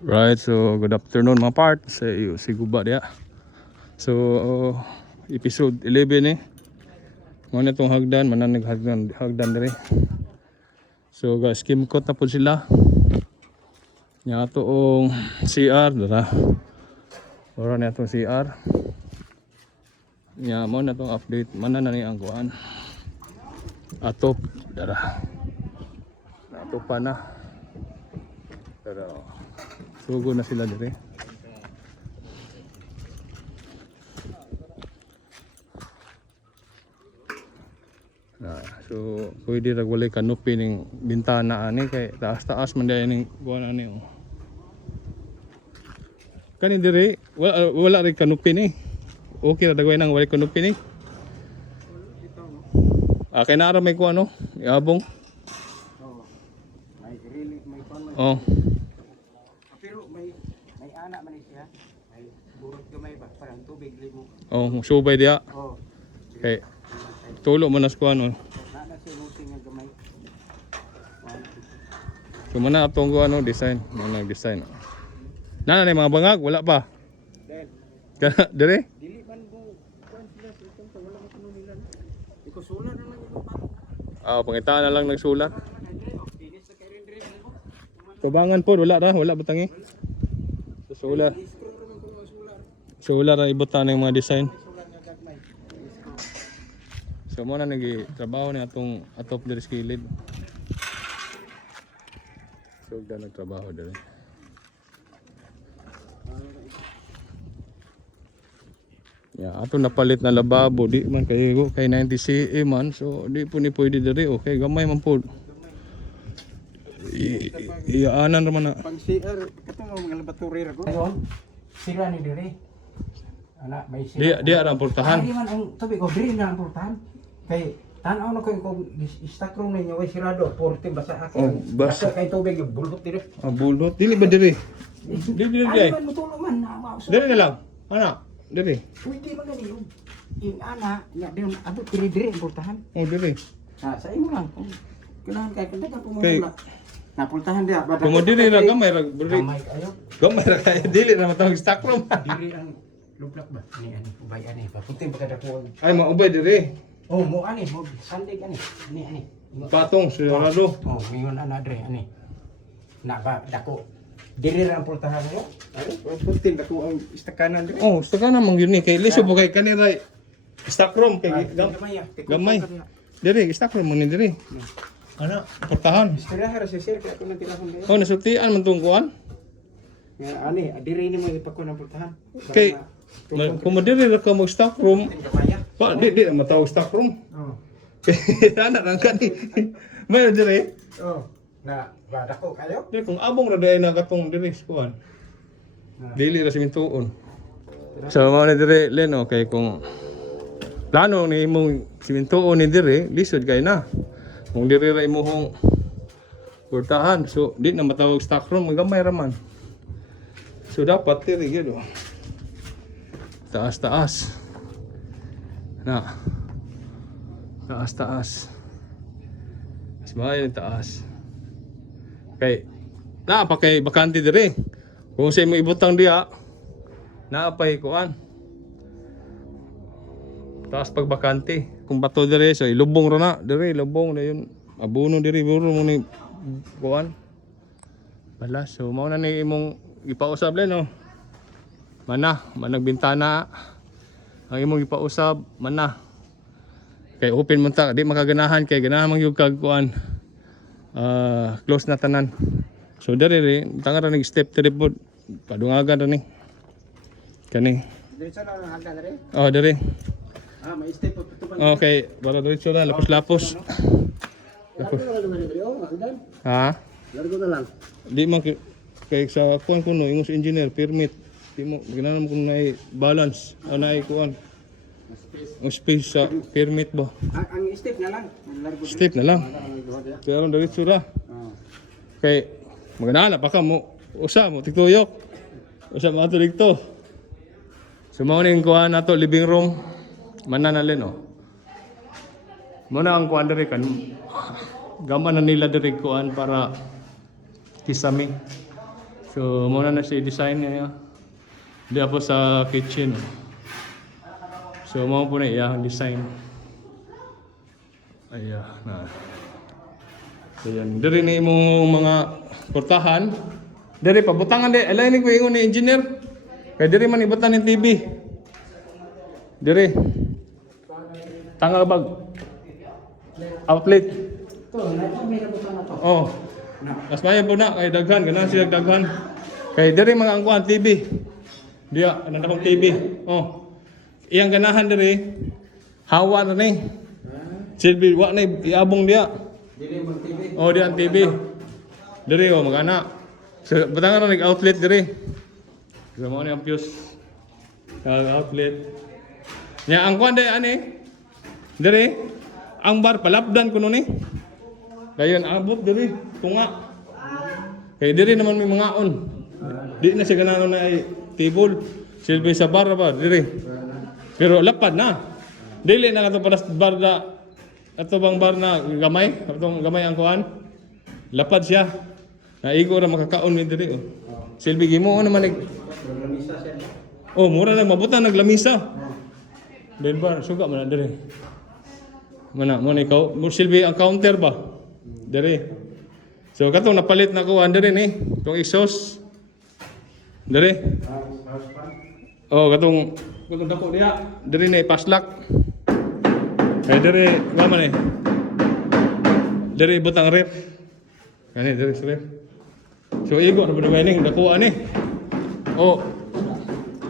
Right, so good afternoon mga part sa iyo si Guba dia. So episode 11 Muna itong hagdan, mananag hagdan dire. So guys, kimkot na po sila. Nya toong CR dara. Ora na itong CR. Nya mo na itong update, mana na ni ang kuan. Atop dara. Atop pa na. Pero sugo na sila dire. So pwede ra walay canopy ning bintana ani kay taas-taas man dai ning kuan ani oh. Kani dire wala rin canopy ni. Okay ra dagway nang walay canopy ni. Kay nara may kuan no, iabong. May relief may kuan man. Oh. Pero may ana man siya. May burot gamay ba parang tubig limo. Oh, subay dia. Oh. Kay tulo man as kuan oh. Na siya luting nga gamay. So mana atong kuan no design, mga nag-design. Nana ni mga bangag wala pa. Then Dire? dili man go kuan sila sa itong wala man kuno nila. Iko solar na lang ito pa. Pangitaan na lang nagsulat. Dinis sa kay render mo. Tubangan po wala butangi. So solar. Screw ra man kuno solar. Solar ra ibutan ng mga design. Solar nga gagmay. So mo na nagi-trabaho ni atong atop diri sa kilid. So da nagtrabaho diri. Ya, ato napalit na lababo di man kay 90 CE man, so di po ni pwede diri okay gamay man po. Iyaanan ra man na. Pag CR kato mga laboratory ra ko. Ayon. Sila ni dire. Ana may sila. Di ara ang portahan. Di man ang tubig ko dire na ang portahan. Kay tanaw na ko kung stock room ninyo way sirado 40 basa ako. Oh, basa. Kay tubig bulbot dire. Bulot dili ba diri? Dili Ay man mutulo man na. Diri na lang. Ana, diri. Pwede man gani yung ana nya din abot dire ang portahan. Oh, diri. Sa imo lang. Kailangan kay kada ka Kay pumula. Na portahan dia. Kumo diri ra gamay ra diri. Gamay kayo. Gamay ra kay dili ra matawag stock room. Diri ang luplak ba? Ani ubay ani papunting pagkadako. Ay maubay diri. Oh, mo ani, mo sandig ani. Ani. Patong sigurado. Oh, mingon ana dre ani. Na ba dako. Diri ra ang portahan mo. Ano? Puntin dako ang istakanan dire. Oh, saka na mang yun ni kay liso po kay kanira stock room kay Gamay. gamay. Diri stock room mo ni diri. Ana, portahan. Istira ra sa sir kay ako nang tilahon dire. Oh, nasultian man tong kuan. Nga ani, diri ni mo ipako ng portahan. Kay kung diri ra ka mag stock room, Gamay. pa di matawag stock room. Oh. Kay ana lang kani. May diri. Oh. Na ba dako kayo? Diri kung abong ra dai na katong diri kuan. Dili ra simintuon. So mao na diri len okay kung plano ni imong simintuon ni diri, lisod kay na. Kung diri ra imong portahan, so di na matawag stock room, magamay ra man. So dapat diri gyud oh. Taas-taas. Na. Taas-taas. Mas maayo yung taas. Kay na pa kay bakante diri. Kung sa imo ibutang diha, naa pay kuan. Taas pag bakante, kung bato diri so ilubong ra na, diri lubong na yun. Abuno diri buro mo ni kuan. Balas so mao na ni imong ipausab len no. Mana, managbintana. Ang imong ipausab mana. Kay open man ta, di makaganahan kay ganahan man yung kag kuan. Close na tanan. So diri tanga ra nig step diri pod. Padungagan ra ni. Kani. Diretso na lang hagdan dire. Oh, diri. May step pa tuban. Okay, para diretso na lapos-lapos. Largo na lang dire oh, hagdan. Ha? Largo na lang. Di man kay sa kuan kuno ingon sa engineer permit. Di mo ganahan mo kung naay balance, naay kuan. Ang space sa permit ba? Ang step na lang. Largo. Step na lang. Kaya ron diretso ra. Oh. Kay magana pa ka mo usa mo tigtuyok. Usa mo ato dito. So mao ning kuan nato living room mananalin oh. Muna ang kuan diri kan gaman na nila diri kuan para kisame. So muna na siya design niya. Di po sa kitchen. So mo po na iyang design. Ayan na. So yan. Diri ni imong mga portahan. Diri pabutangan di. Alay ni ko ingon ni engineer. Kay diri man ibutan ng TV. Diri. Tangal bag. Outlet. Ito, may nabutan na to. Oh. Mas maya po na kay daghan kana siya daghan. Kay diri mga angkuhan TV. Dia ana akong TV. Oh. Iyang ganahan diri. Hawa na ni. Silbi wa na iabong dia. Dili mo TV. Oh, dia ang TV. Diri oh magana. So batangan na nag-outlet diri. So mo ni ang fuse. Outlet. Nya ang kuan day ani. Diri ang bar palapdan kuno ni. Dayon abot diri tunga. Kay diri naman may mangaon. Di na siya gananon na table. Silbi sa bar ba diri. Pero lapad na. Dili na kato para bar na ato bang bar na gamay, atong gamay ang kuan. Lapad siya. Naigo ra makakaon ni diri oh. Silbi gimo naman nag Lamisa siya. oh, mura na mabutan naglamisa. Then bar suga man na diri. Mana mo ni ikaw, mo silbi ang counter ba? Diri. So katong napalit na ko diri ni, tong exhaust. Diri. Oh, katong dako diha, diri ni paslak. Kay diri wa man eh. Diri butang rep. Kani diri sa rep. So igo na budugay ning dako ani. Oh.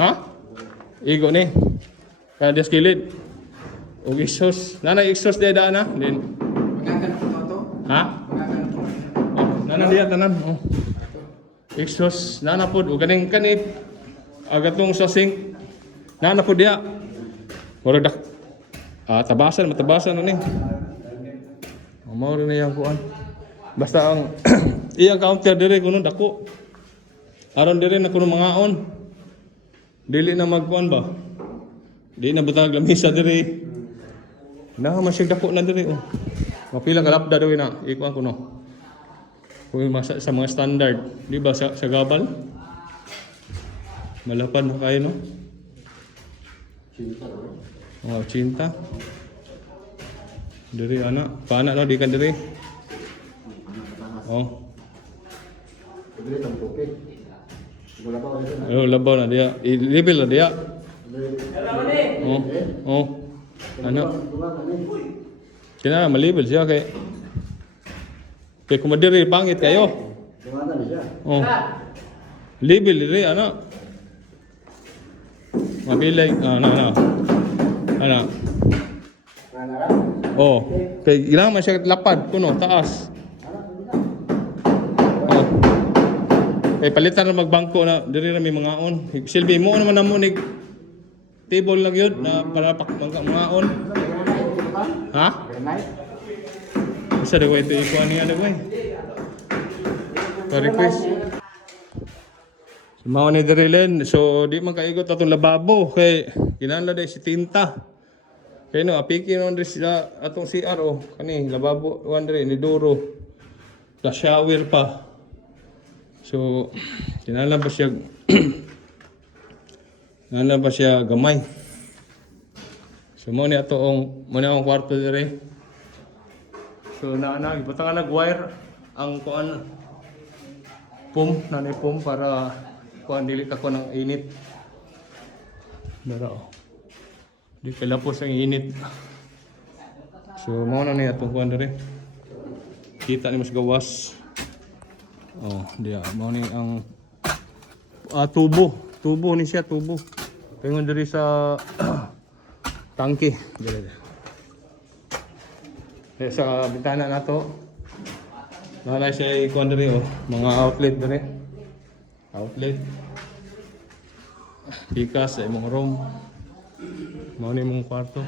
Ha? Igo ni. Kaya dia skilid. Og exhaust. Nana exhaust dia da na. Then Magagan po to. ha? Magagan po. Oh, nana dia tanan. Oh. Exhaust nana pod og kaning kanip agatong sa sink. Nana pod dia. Murag dak tabasan matabasan ani. Mao rin yang kuan. Basta ang iyang counter dire kuno dako. Aron dire na kuno mangaon. Dili na magkuan ba? Di na butang lamisa dire. Na masyag dako na dire oh. Mapila ka lapda daw na ikuan kuno. Kung sa mga standard, di ba sa gabal? Malapad na kayo no? Oh, cinta. Diri anak, paana no di kan diri. Oh. Dili tang poke. Wala pa ulit. Oh, labaw na dia. I-level na dia. Oh. Oh. Ano? Kina malibel siya kay kung madiri pangit kayo. Oh. Level diri ano? Mabilay ano. Ano? Oh, kay ginaman siya lapad kuno taas. Oh. Kay palitan na magbangko na diri na may mangaon. Silbi mo naman namo nig table lang yun na para mangaon. Ha? Isa daw ito ikuan niya daw eh. Pa-request. Mao ni diri len so di man kaigot atong lababo kay kinahanglan day si tinta. Kay no apiki non diri sa atong CR oh kani lababo wan diri ni duro. La shower pa. So kinahanglan pa siya kinahanglan pa siya gamay. So mo ni atong mo ni akong kwarto diri. So na ibutangan nag-wire ang kuan pum nanay pum para kuan dili ka ko ng init. Dara. Di kalapos ang init. So mo na ni atong kuan diri. Kita ni mas gawas. Oh, dia mo ni ang tubo ni siya tubo. Pengon diri sa tangke. Dili. Sa bintana na to. Nalay siya ikuan diri oh, mga outlet diri. Outlet. Pikas sa imong room. Mao ni imong kwarto.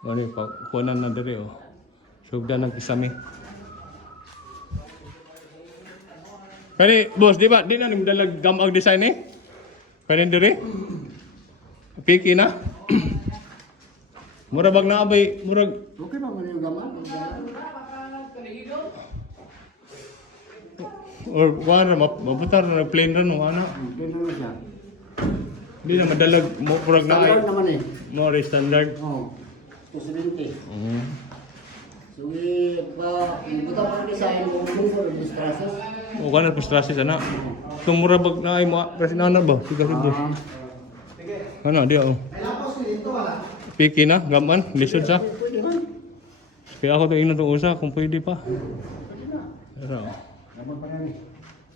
Mao ni kuanan na diri oh. Sugdan ng kisame. Kani boss, di ba? Di na ni dalag gamag design eh. Kani diri? Piki na. Murag bag na abay, murag Okay ba man yung gaman? Or wala mabutar na plain ra no ana. Doon naman siya. Di na madalag mo purag na ay. Standard naman eh. Mo rin standard. Oo. 270. Mm. So, buta pa rin sa akin kung bumbo rin strasos. O kana frustrasi sana. Tumura bag na ay mo presinana ba? Siga sigo. Ano dia oh. Piki na gaman lisod sa. Pwede man. Kaya ako to ingnan tong usa kung pwede pa. Pero Naman pa rin.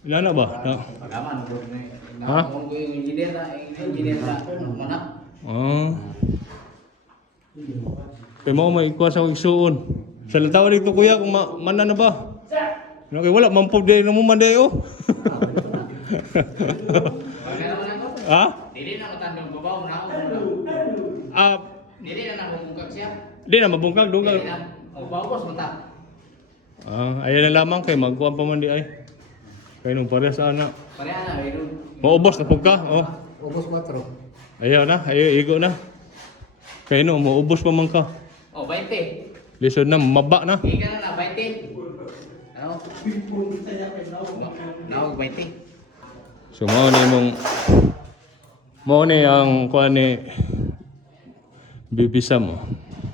ilan na ba? Na, Pagaman ko ni. Ha? Kung ko yung engineer na mana. ah. Kaya mo may ikuha sa igsuon. Sa latawa dito kuya kung mana na ba? Okay, wala mampod day na mo man day oh. Pagka naman ako. Ha? Dili na matandang babaw na ako. Ah, Dili na namumugag siya. di na mabungkag Dili dungkag. na. Babaw ko sa Ah, ayan na lamang kay magkuha pa man di ay. Kay nung pares ana. Pareha na. Mayroon. Maubos na pugka. Oh. August 4. Ayaw na, ayaw igo na. Kay no, maubos pa man ka. Oh, 20. Lisod na, maba na. Ika na na, 20. Ano? No, 20. So mao ni mong mao ni ang kuan ni bibisa mo.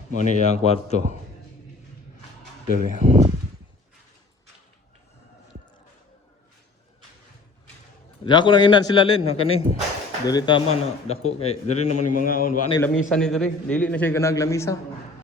Mao ni ang kwarto. Dire. Di ako nang inan sila Len, kani. Diri tama na dako kay diri naman yung mga on. Wa na lamisa ni diri. Dili na siya ganag lamisa.